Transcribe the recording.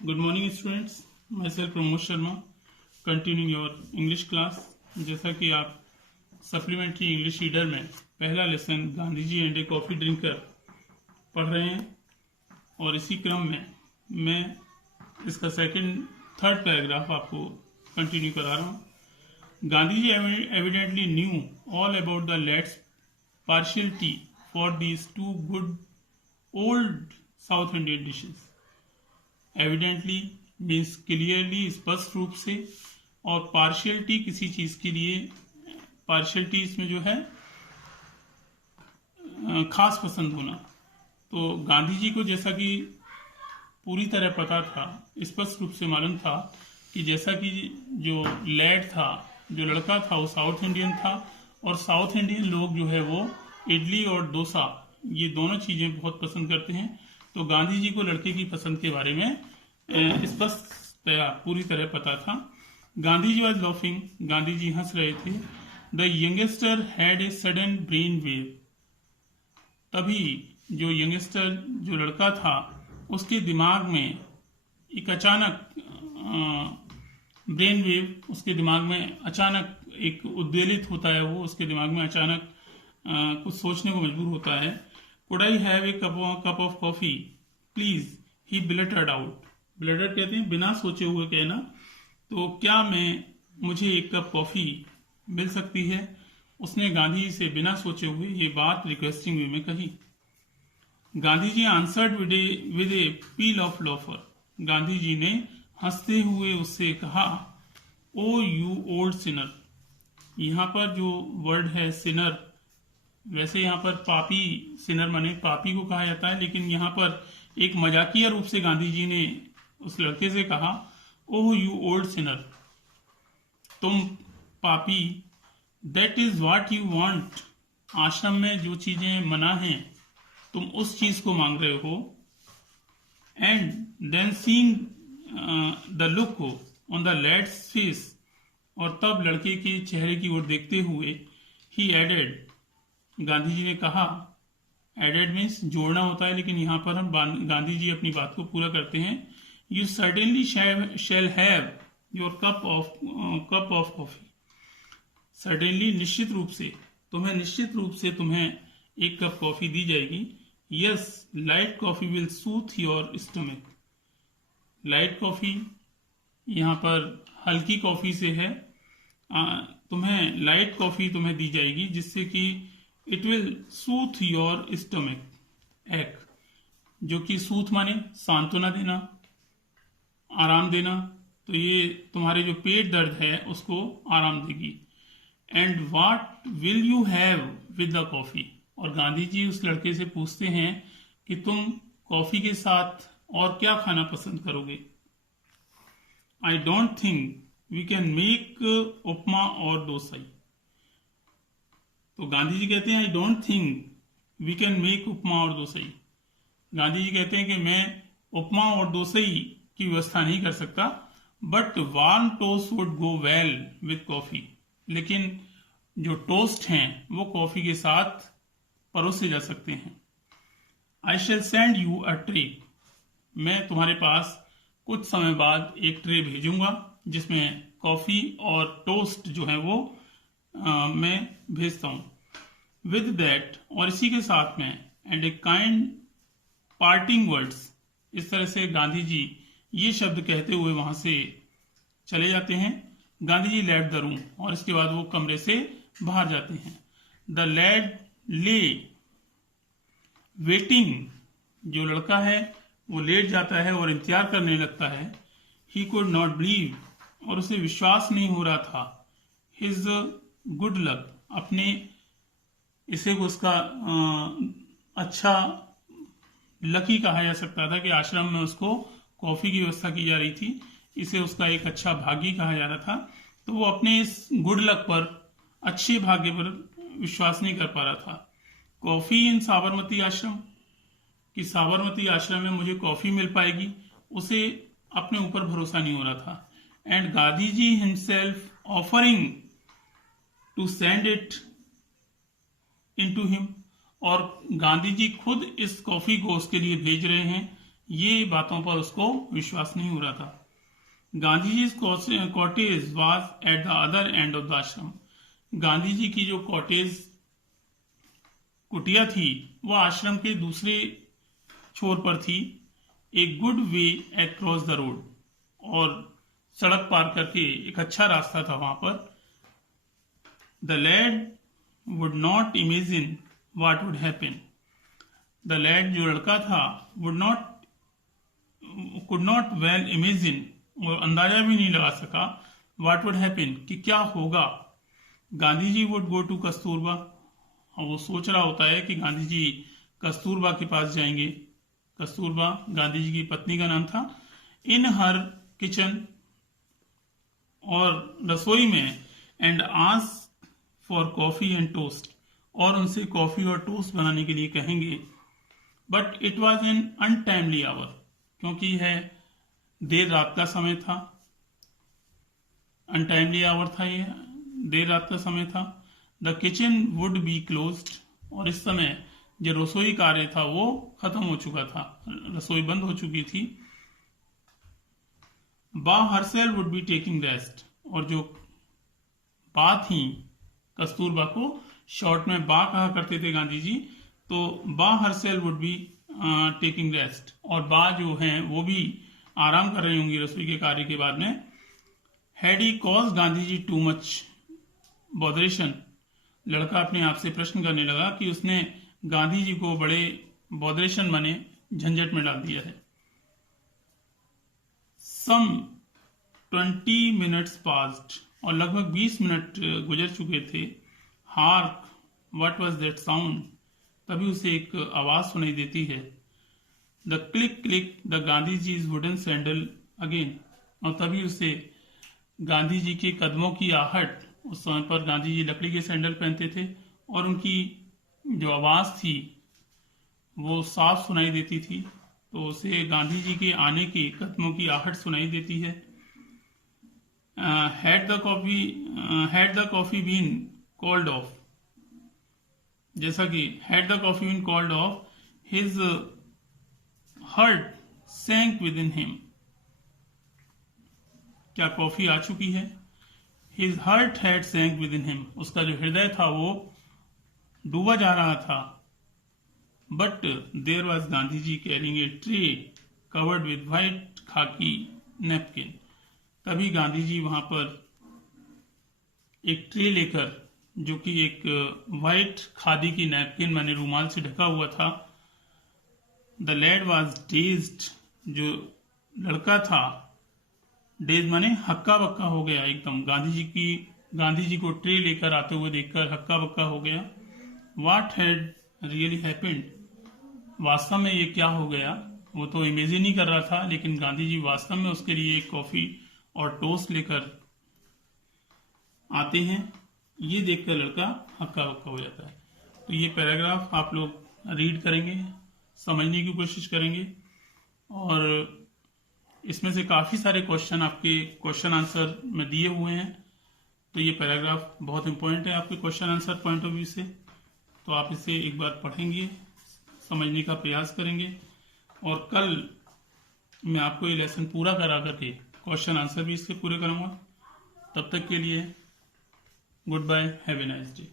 Good morning students, myself Pramod Sharma, continuing your English class. जैसा कि आप सप्लीमेंट्री इंग्लिश रीडर में पहला lesson Gandhi ji and a coffee drinker पढ़ रहे हैं और इसी क्रम में मैं इसका थर्ड पैराग्राफ आपको कंटिन्यू करा रहा हूँ। Gandhi ji evidently knew all about the let's partiality for these two good old South Indian dishes. Evidently means clearly, स्पष्ट रूप से, और पार्शियलिटी किसी चीज के लिए, पार्शियलिटी इसमें जो है खास पसंद होना। तो गांधी जी को जैसा कि पूरी तरह पता था, स्पष्ट रूप से मालूम था कि जैसा कि जो लैड था, जो लड़का था, वो साउथ इंडियन था और साउथ इंडियन लोग जो है वो इडली और डोसा ये दोनों चीजें बहुत पसंद करते हैं। तो गांधी जी को लड़के की पसंद के बारे में स्पष्टतया पूरी तरह पता था। गांधी जी वॉज लॉफिंग, गांधी जी हंस रहे थे। The youngster had a sudden brain wave, तभी जो यंगस्टर, जो लड़का था, उसके दिमाग में एक अचानक ब्रेन वेव, उसके दिमाग में अचानक एक उद्वेलित होता है, वो उसके दिमाग में अचानक कुछ सोचने को मजबूर होता है। Could I have a cup of coffee please, he blurted out. Blurt कहते हैं बिना सोचे हुए कहना। तो क्या मुझे एक कप कॉफी मिल सकती है? उसने गांधी जी से बिना सोचे हुए ये बात रिक्वेस्टिंग वे में कही। Gandhi ji answered with a peal of laughter. Gandhi ji ने हंसते हुए उससे कहा, ओ यू ओल्ड सिनर। यहाँ पर जो वर्ड है सिनर, वैसे यहाँ पर पापी, सिनर माने पापी को कहा जाता है, लेकिन यहाँ पर एक मजाकिया रूप से गांधी जी ने उस लड़के से कहा, ओह यू ओल्ड सिनर, तुम पापी। That is what you want. आश्रम में जो चीजें मना हैं, तुम उस चीज को मांग रहे हो। And then seeing the look on the lad's face, और तब लड़के के चेहरे की ओर देखते हुए, ही एडेड, गांधी जी ने कहा, एडेड मीन्स जोड़ना होता है, लेकिन यहां पर हम गांधी जी अपनी बात को पूरा करते हैं। You certainly shall have your cup of coffee. Certainly निश्चित रूप से, तुम्हें एक कप कॉफी दी जाएगी। Yes, light coffee will soothe your stomach. Light coffee यहाँ पर हल्की कॉफी से है। तुम्हें लाइट कॉफी तुम्हें दी जाएगी जिससे कि it will soothe your stomach एक, जो कि सूथ माने सांत्वना देना, आराम देना। तो ये तुम्हारे जो पेट दर्द है उसको आराम देगी। And what will you have with the coffee. और गांधी जी उस लड़के से पूछते हैं कि तुम कॉफी के साथ और क्या खाना पसंद करोगे। I don't think we can make upma और डोसा। तो गांधी जी कहते हैं, I don't think we can make upma और दोसई। गांधी जी कहते हैं कि मैं उपमा और दोसई की व्यवस्था नहीं कर सकता, but warm toast would go well with coffee. लेकिन जो टोस्ट हैं वो कॉफी के साथ परोसे जा सकते हैं। आई शैल सेंड यू अ ट्रे। मैं तुम्हारे पास कुछ समय बाद एक ट्रे भेजूंगा जिसमें कॉफी और टोस्ट जो है वो मैं भेजता हूं। विद दैट, और इसी के साथ में, and a kind parting words. इस तरह से गांधी जी ये शब्द कहते हुए वहां से चले जाते हैं। Gandhi ji left the room, और इसके बाद वो कमरे से बाहर जाते हैं। द लैड ले वेटिंग। जो लड़का है वो लेट जाता है और इंतजार करने लगता है। ही कुड नॉट बिलीव, और उसे विश्वास नहीं हो रहा था। हिज गुड लक, अपने इसे उसका अच्छा लकी कहा जा सकता था कि आश्रम में उसको कॉफी की व्यवस्था की जा रही थी, इसे उसका एक अच्छा भाग्य कहा जा रहा था। तो वो अपने इस गुड लक पर, अच्छे भाग्य पर विश्वास नहीं कर पा रहा था। कॉफी इन साबरमती आश्रम, कि साबरमती आश्रम में मुझे कॉफी मिल पाएगी, उसे अपने ऊपर भरोसा नहीं हो रहा था। And Gandhi ji himself offering to send it into him, और गांधी जी खुद इस कॉफी को उसके लिए भेज रहे हैं। ये बातों पर उसको विश्वास नहीं हो रहा था। Gandhi ji cottage was at the other end of the ashram. Gandhi जी की जो कॉटेज कुटिया थी वह आश्रम के दूसरे छोर पर थी। A good way across the road, और सड़क पार करके एक अच्छा रास्ता था वहां पर। The lad would not imagine what would happen. The lad जो लड़का था कुड नॉट वेल इमेजिन, और अंदाजा भी नहीं लगा सका व्हाट वुड हैपन, कि क्या होगा। Gandhi ji would go to Kasturba, और वो सोच रहा होता है कि गांधी जी कस्तूरबा के पास जाएंगे। कस्तूरबा गांधी जी की पत्नी का नाम था। इन हर किचन, और रसोई में, and ask for coffee and toast, और उनसे कॉफी और टोस्ट बनाने के लिए कहेंगे। But it was an untimely hour, क्योंकि यह देर रात का समय था। अनटाइमली आवर था, यह देर रात का समय था। The kitchen would be closed, और इस समय जो रसोई कार्य था वो खत्म हो चुका था, रसोई बंद हो चुकी थी। बा herself would be taking rest, और जो बा थी, कस्तूरबा को शॉर्ट में बा कहा करते थे गांधी जी, तो बा herself would be taking rest, और बा जो हैं वो भी आराम कर रही होंगी रसोई के कार्य के बाद में। Had he cause Gandhi ji too much botheration, लड़का अपने आप से प्रश्न करने लगा कि उसने गांधी जी को बड़े बॉदरेशन माने झंझट में डाल दिया है। सम 20 मिनट्स पास्ड, और लगभग 20 मिनट गुजर चुके थे। Hark what was that sound, तभी उसे एक आवाज सुनाई देती है। The click click the Gandhi ji wooden sandal again, और तभी उसे गांधी जी के कदमों की आहट, उस समय पर गांधी जी लकड़ी के सैंडल पहनते थे, और उनकी जो आवाज थी वो साफ सुनाई देती थी, तो उसे गांधी जी के आने की कदमों की आहट सुनाई देती है। Had the coffee been called off, जैसा कि had the coffee been called off, his heart sank within him, क्या कॉफी आ चुकी है। His heart had sank within him, उसका जो हृदय था वो डूबा जा रहा था। But there was Gandhi ji carrying a tray covered with white khaki napkin, तभी गांधी जी वहां पर एक ट्रे लेकर, जो कि एक व्हाइट खादी की नैपकिन माने रूमाल से ढका हुआ था। द लैड वॉज डेज्ड, जो लड़का था, डेज माने हक्का बक्का हो गया एकदम, गांधी जी को ट्रे लेकर आते हुए देखकर हक्का बक्का हो गया। व्हाट हैड रियली हैपेंड, वास्तव में ये क्या हो गया, वो तो इमेजिन ही कर रहा था, लेकिन गांधी जी वास्तव में उसके लिए एक कॉफी और टोस्ट लेकर आते हैं। ये देखकर लड़का हक्का बक्का हो जाता है। तो ये पैराग्राफ आप लोग रीड करेंगे, समझने की कोशिश करेंगे, और इसमें से काफी सारे क्वेश्चन आपके क्वेश्चन आंसर में दिए हुए हैं। तो ये पैराग्राफ बहुत इंपॉर्टेंट है आपके question answer point of view से। तो आप इसे एक बार पढ़ेंगे, समझने का प्रयास करेंगे, और कल मैं आपको ये लेसन पूरा करा करके क्वेश्चन आंसर भी इसके पूरे करूंगा। तब तक के लिए good bye, have a nice day.